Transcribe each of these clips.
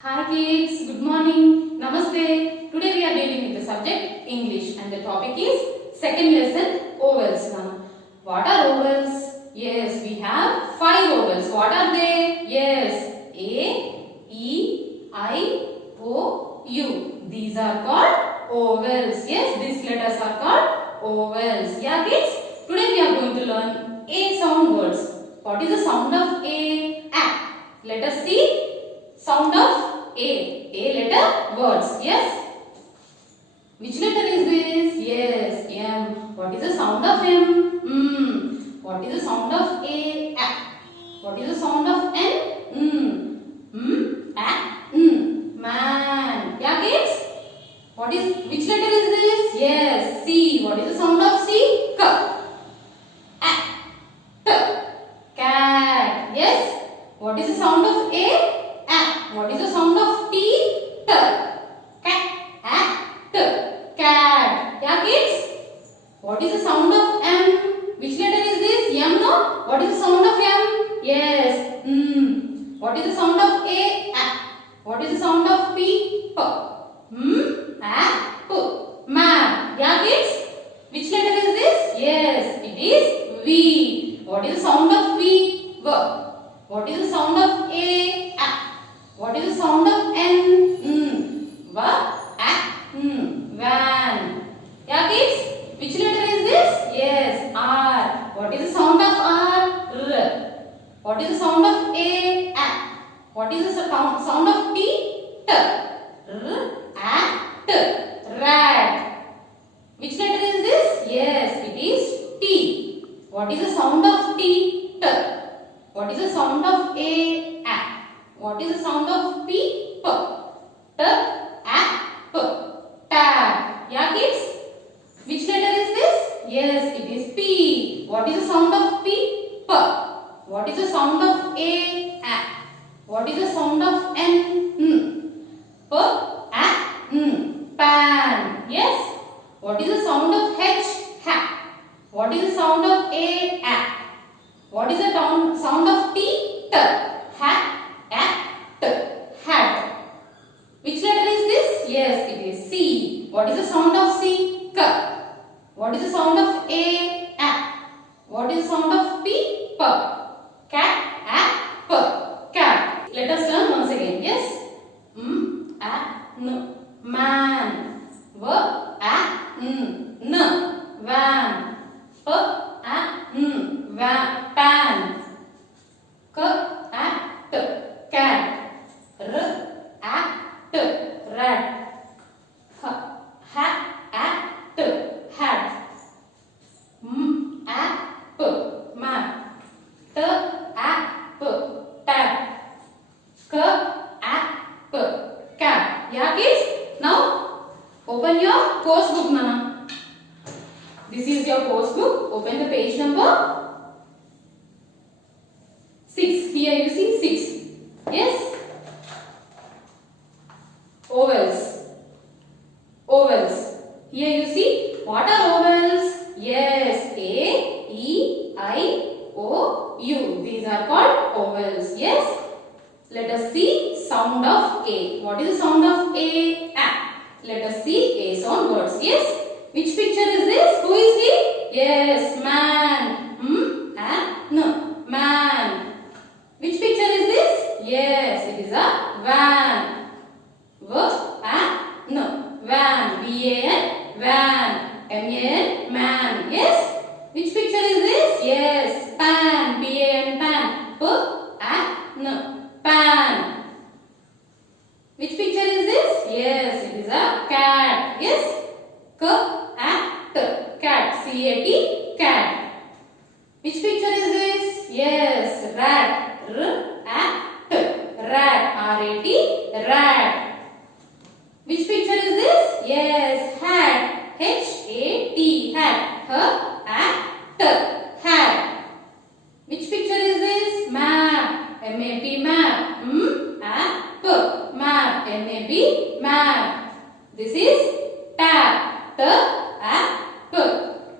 Hi kids, good morning, namaste. Today we are dealing with the subject English and the topic is second lesson vowels. What are vowels? Yes, we have 5 vowels. What are they? Yes, A, E, I, O, U. These are called vowels. Yes, these letters are called vowels. Yeah kids, today we are going to learn A sound words. What is the sound of A? A. Let us see. Sound of A. A letter words. Yes. Which letter is this? Yes. M. What is the sound of M? M. What is the sound of A? A. What is the sound of N? N. M. A. N. Man. Yeah kids? Which letter is this? Yes. C. What is the sound of C? K. A. T. Cat. Yes. What is the sound of A? What is the sound of T? T. Cat. Cat. Yeah kids? What is the sound of M? Which letter is this? M no? What is the sound of M? Yes. What is the sound of A? What is the sound of P? P. P. Man. Yeah kids? Which letter is this? Yes. It is V. What is the sound of V? V. What is the sound of A? What is the sound of N? Van. Yeah kids? Which letter is this? Yes. R. What is the sound of R? R. What is the sound of A? What is the sound of T? T. T. Rat. Which letter is this? Yes. It is T. What is the sound of T? T. What is the sound of A? What is the sound of P? P. T. P. Tap. Yeah kids? Which letter is this? Yes, it is P. What is the sound of P? P. What is the sound of A? What is the sound of N? P. N. Pan. Yes. What is the sound of H? Ha. What is the sound of A? What is the sound of T? T. Ha. Hat. Which letter is this? Yes, it is C. What is the sound of C? K. What is the sound of A? What is the sound of P? P. Cat. P. Cat. Let us learn once again. Yes. N. Man. V. N. Van. P. N. Pan. K. T. Cat. Rat. Hat. Map. Tap. Cap. Yeah kids? Now open your course book, Nana. This is your course book. Open the page number 6. Here you see 6. Yes. Vowels. Vowels. Here you see what are vowels? Yes. A, E, I, O, U. These are called vowels. Yes. Let us see sound of A. What is the sound of A? Let us see A sound words. Yes. Which picture is this? Who is he? Yes. Man. N. Man. Which picture is this? Yes. It is a van. Van. V-A-N. Van. M-A-N. Man. Yes. Which picture is this? Yes. Pan. P-A-N. Pan. P-A-N. Pan. Which picture is this? Yes. It is a cat. Yes. Cat. Cat. C-A-T. Cat. Which picture is this? Yes. Rat. R-A-T. Rat. R-A-T. Rat. Which picture is this? Yes. Hat. H-A-T. Hat. H-A-T. Hat. Which picture is this? Map. M-A-P. Map. M-A-P. Map. M-A-P. Map. This is tap. T-A-P.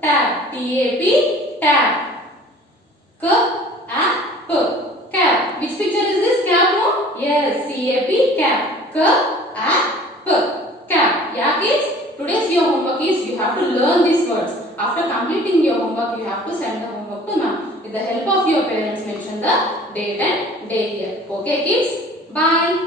Tap. T-A-P. Tap. K-A-P. Cap. Which picture is this? Cap, no? Yes. C-A-P. Cap. a, p, cap. Yeah kids, today's your homework is you have to learn these words. After completing your homework, you have to send the homework to ma'am. With the help of your parents, mention the date and day here. Okay kids, bye.